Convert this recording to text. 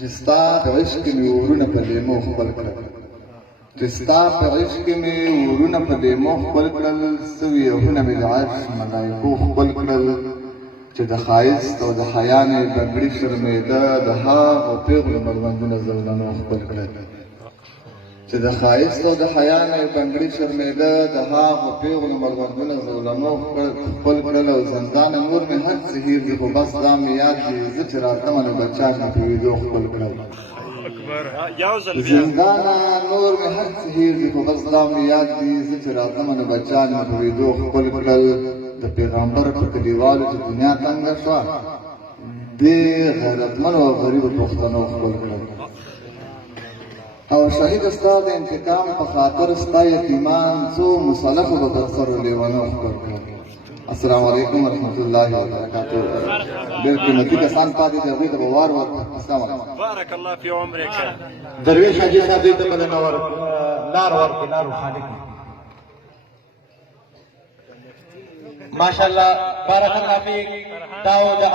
جستا په عشق مې ورونه په لیمو خپل کړل جستا په عشق مې ورونه په لیمو خپل کړل سوي هونه مې د عرش ملایکو خپل کړل چې د ښایست او د حیا نه بنګړي شرمېده د هغو پېغلو مړوندونه زولنو خپل کړل چې د ښایست او د حیا نه بنګړي شرمېده د هغو پېغلو مړوندونه زولنو خپل کړل او زندانه نور مې هر څه هېر دي خو بس دا مې یاد دي زه چې راتلمه نو بچیان مې په ویدو خپل کړل زندانه نور مې هر څه هېر دي خو بس دا مې یاد دي زه چې راتلمه نو بچیان مې په ویدو خپل کړل د پیغمبر په کلیوالو چې دنیا تنګه شوه دې غیرتمنو او غریبو پښتنو خپل کړل او شهید ستا د انتقام په خاطر ستا یتیمان څو مسلخو به در سره لیونو خپل کړل السلام علیکم ورحمت الله وبرکاتہ ډېر قیمتي کسان پاتې دي هغوی ته به وار ورکړه السلام علیکم بارک الله فی عمرک درویش حاجي صاحب دې ته به لار ورکړي لار خالق ماشاءالله بارک الله فیک دا